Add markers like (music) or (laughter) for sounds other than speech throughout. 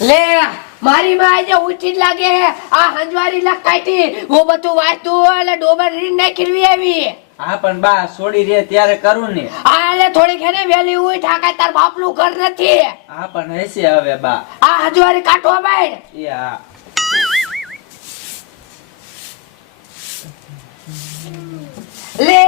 લે મારી માં આજે ઉઠી જ લાગે આ હંજવારી લખ કાઢી હું બધું વાંચતું એટલે ડોબર રીન નાખી આવી હા પણ બા છોડી રે ત્યારે કરું ને. આ એટલે થોડીક એને વેલી ઉઠ ઠાકા તાર બાપનું ઘર નથી. હા પણ હશે હવે બા. આ હંજવારી કાઢવા બાય એ હા. લે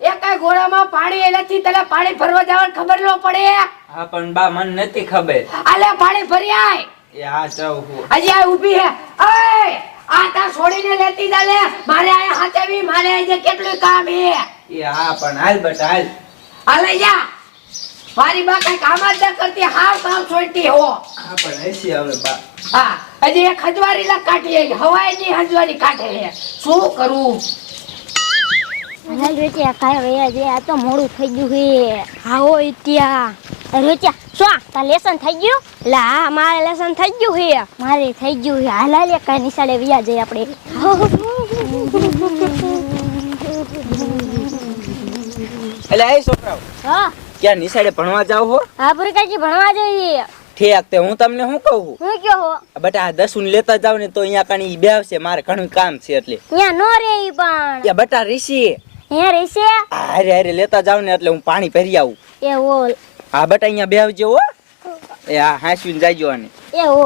એકાય ઘોડામાં પાણી નથી તને પાણી ભરવા જવાનું ખબર ન પડે. હા પણ બા મન નથી ખબર. આલે પાણી ભરી આય. એ હા. જાવ હજી આ ઊભી હે. ઓય આ તા છોડીને લેતી જા લે. મારે આ હાથેવી મારે આજે કેટલું કામ હે. એ હા પણ હાલ બટ હાલ. હાલે જા. મારી બા કઈ કામ જ ન કરતી હાવ કામ છોડતી હો. હા પણ એસી આવે બા. હા હજી એક હજવારી લા કાઢી હવાયની હજવારી કાઢે હે. શું કરું? હાલ રોચ્યા ખાય વયા જે આ તો મોડું થઈ ગયું હે આવો ત્યાં રોચ્યા શું તાર લેસન થઈ ગયું? લા હા મારે લેસન થઈ ગયું હે મારે થઈ ગયું હે હાલ હાલ કાંઈ નિશાળે વયા જઈએ આપણે. એટલે એ છોકરાઓ હા. ક્યાં નિશાળે ભણવા જાવ હો? હા પુરકાજી ભણવા જઈએ. ઠીક તે હું તમને શું કહું? હું કયો હો? બટા આ દસું લેતા જાવ ને તો અહીંયા કાણી બેવશે મારે ઘણું કામ છે એટલે. ત્યાં નો રે પણ. બટા રીસી હે રહેશે અરે અરે લેતા જાવ ને એટલે હું પાણી ભરી આવું. એ ઓલ હા બટા અહીંયા બેવજો હો. એ હા હાંસવીને જાજો અને એ ઓ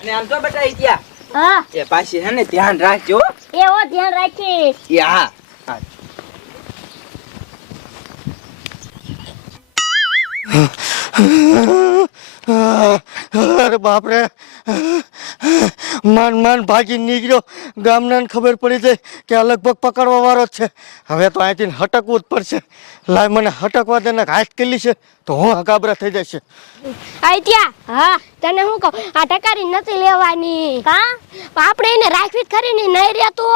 અને આમ તો બટા ઈ ત્યાં. હા? એ પાછી હે ને ધ્યાન રાખજો એ ઓ ધ્યાન રાખીશ. એ હા હા. અરે બાપરે. માન માન ભાગી નીકળ્યો. ગામનાને ખબર પડી જાય કે આ લગભગ પકડવા વાળો જ છે. હવે તો અહીંથી હટકવું જ પડશે. લાય મને હટકવા દે ને હાથ કેલી છે તો હું હકાબરા થઈ જશે આઈટિયા હા તને હું કહું આ ટકારી નથી લેવાની. કા આપણે એને રાખવી જ ખરી ને નહીં રહેતો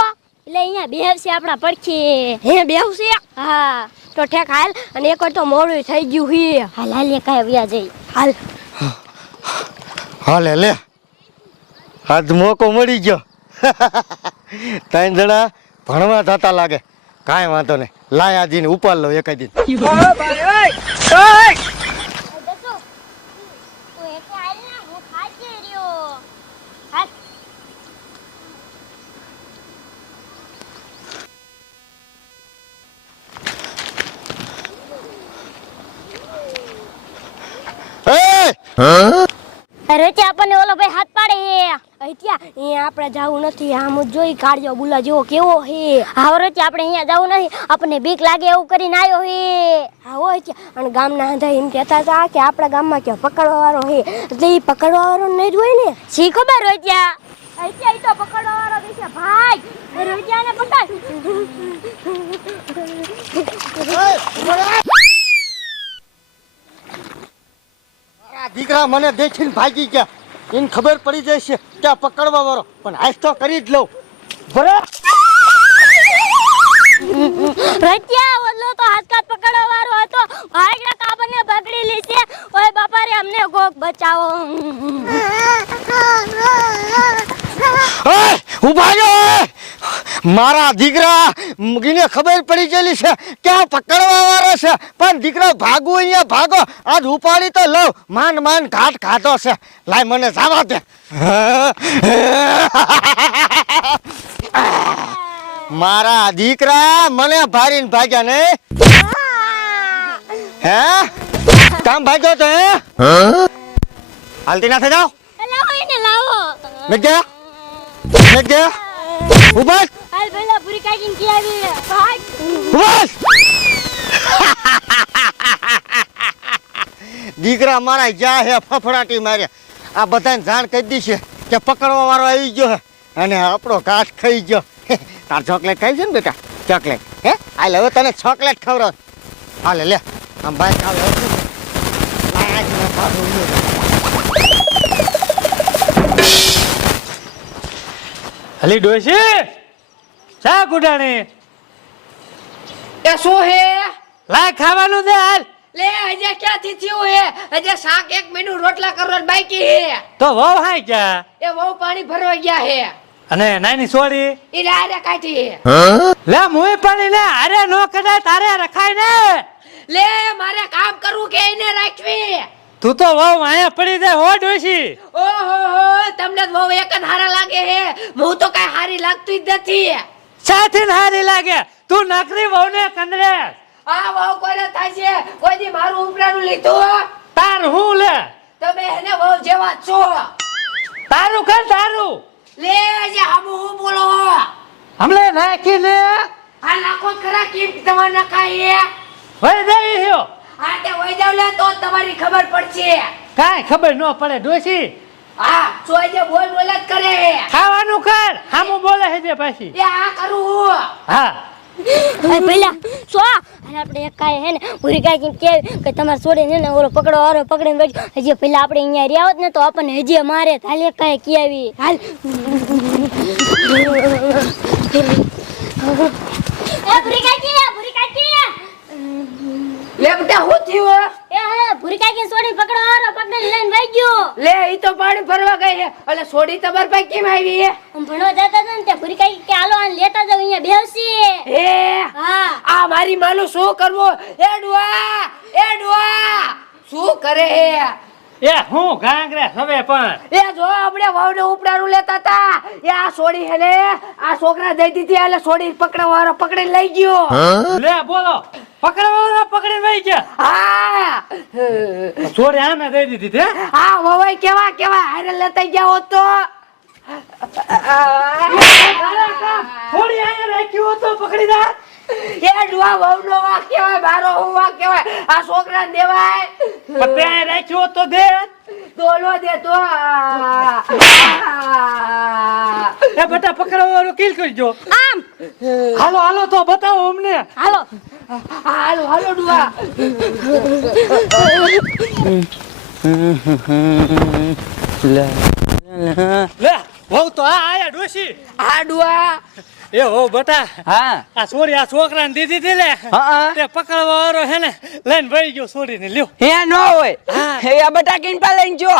એટલે અહીંયા બેહશે આપણા પડખી. હે બેહશે હા તો ઠેક હાલ અને એક વાર તો મોડું થઈ ગયું હી. હાલ હાલ એ કાંઈ વ્યા જઈ. હાલ. હાલે લે. આજ મોકો મળી ગયો. (laughs) ત્રણ જણા ભણવા જતા લાગે. કાંઈ વાંધો નહીં. લાય આજીને ઉપાડ લો એકાદ દિન. એ અરે તે આપણને ઓલો ભાઈ હાથ પાડે હે અહીંયા અહીંયા આપણે જવું નથી. આમ જોઈ કાઢ્યો બુલા જેવો કેવો હે. હાવરે તે આપણે અહીંયા જવું નથી? આપણને બીક લાગે એવું કરીને આવ્યો હે. હા હોય કે. અને ગામના હંધા એમ કહેતા હતા કે આપણા ગામમાં કે પકડવા વાળો હે. એટલે એ પકડવાવાળો નહીં જ હોય ને. શી ખબર હોય ત્યાં? અહીંયા તો પકડવા દેશે ભાઈ. રોજ્યાને પકડ. દીકરા મને દેખીને ભાગી ગયા. એને ખબર પડી જશે. આ પકડવા વાળો. પણ આજ તો કરી જ લઉં. બરાબર રત્યા ઓલો તો હાથ કાટ પકડવા વાળો હતો. ભાગડા કાબને પકડી લીધી. ઓય બાપા રે અમને કોક બચાવો. ઓય ઓય! મારા દીકરા એને ખબર પડી ગયેલી છે કે આ પકડવા વાળો છે. પણ દીકરા ભાગો અહીંયા ભાગો આજ ઉપાડી તો લઉં. માંડ માંડ ઘાટ ખાધો છે. લાય મને જવા દે. મારા દીકરા મને ભારીને ભાગ્યા ને? હે? કામ ભાગ્યો તો હે? હાલતી ના થઈ જાઓ? મેં ગયા? મેં ગયા? ઊભા જ, હાલ પેલા પૂરી કાઢીને કે આવી ભાગ ઊભા (laughs) દીકરા મારા જ્યાં હે ફફડાટી માર્યા. આ બધાને જાણ કહી દીશે કે પકડવા વાળો આવી ગયો અને આપણો ઘાસ ખાઈ ગયો. (laughs) તાર ચોકલેટ ખાઈ છે ને બેટા? ચોકલેટ. હે? હાલ હવે તને ચોકલેટ ખવડાવ. હાલે લે. આમ બાઈક આવે હલી ડોશી! શા કુટાણી એ શું હે? લાય ખાવાનું દે હાલ. લે હજે ક્યાંથી થયું હે? હજે શાક એક મહિનું રોટલા કરવા બાકી હે. તો વહુ હાય ક્યાં? એ વહુ પાણી ભરવા ગયા હે. અને નાની સોડી એ લારે કાઢી હે. લે મુઈ પાણી ને અરે નો કદાય તારે રખાય ને. લે મારે કામ કરવું કે એને રાખવી? તું તો વહુ અહીંયા પડી જાય હો ડોશી ઓહો હો તમને વહુ એક જ હારા લાગે હે. હું તો કઈ હારી લાગતી જ નથી. સાથી હારી લાગે. તું નકરી વહુ ને કંદરે. આ વહુ કોઈને થાય છે? કોઈ દી મારું ઉપરાનું લીધું તાર હું લે? તમે એને વહુ જેવા છો. તારું કર તારું. લે જે હમ હું બોલો હમણે નાખીને આ નાખો ખરા કેમ તમારે નખાય એ દેવી હ્યો આ તે હોય જાવ લે તો તમારી ખબર પડશે. કાંઈ ખબર ન પડે ડોશી. હા સોય જે બોલ બોલ જ કરે. ખાવાનું કર હામું બોલે છે જે પાછી. એ આ કરું. હા. અરે પેલા સો અને આપણે એક હે ને પૂરી કાય કે કે તમારે છોડીને ને ઓલો પકડો હારો પકડીને બેઠો. હજી પેલા આપણે અહીંયા રહ્યા હોત ને તો આપણને હજી મારે હાલે કાંઈ આવી. હાલ. એ પૂરી કાય કે પૂરી કાય કે. લે બેટા હું થયું? હે ભૂરી કાકી સોડી પકડો આરો પકડી લઈને વઈ ગયો. લે ઈ તો પાણી ભરવા ગઈ હે એટલે સોડી તમાર પાસે કેમ આવી હે હું ભણવા જતા હતા ને તે ભૂરી કાકી કે હાલો આને લેતા જાવ અહીંયા બેસી એ હા. આ મારી માનું શું કરવું? એ ડુઆ એ ડુઆ શું કરે હે? એ હું ઘાંગરે હવે પણ. એ જો આપણે વાવને ઉપડાનું લેતા તા. એ આ સોડી હેલે આ છોકરા દઈ દીધી એટલે સોડી પકડવા વાળો પકડીને લઈ ગયો. લે બોલો પકડવા પકડી લઈ ગયા? હા. છોડી આને દઈ દીધી તે? આ વવાઈ કેવા કેવા હારે લેતા ગયા હોત તો. થોડી અહીંયા રાખ્યું હતો પકડી દા એ ડુઆ વહુનો વાંક કહેવાય મારો હું વાંક કહેવાય. આ છોકરાને દેવાય. પણ તે તો દે. તો. એ બેટા પકડવા વાળો કિલ કરજો આમ. હાલો હાલો તો બતાવો અમને. હાલો. હાલો હાલો ડુઆ. લે. વહુ તો આ આયા ડોશી. આ ડુઆ. એ હો બટા હા. આ સોરી આ છોકરાને દીધી હતી લે. હા તે પકડવા વાળો હે ને લઈને ભાઈ ગયો સોરી ને લ્યો. હે ન હોય. હે. આ બટા કિનપા લઈને જો.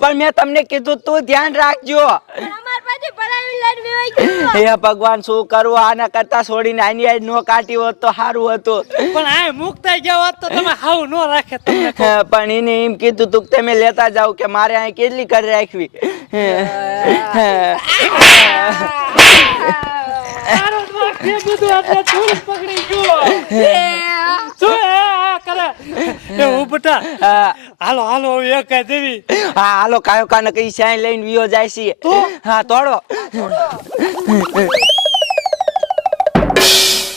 પણ મેં તમને કીધું તું ધ્યાન રાખજો. અમાર પાસે હે ભગવાન શું કરવું? આના કરતા છોડીને આની આઈ નો કાઢી હોત તો સારું હતું. પણ આ મુકતા ગયા હોત તો તમે હાવ નો રાખે તમને પણ એને એમ કીધું તું કે તમે લેતા જાવ કે મારે અહીં કેટલી કરી રાખવી? હાલો હાલો એક દેવી. હા હાલો કાયો કાને કઈ સાઈ લઈને વિયો જાય છે. હા તોડો.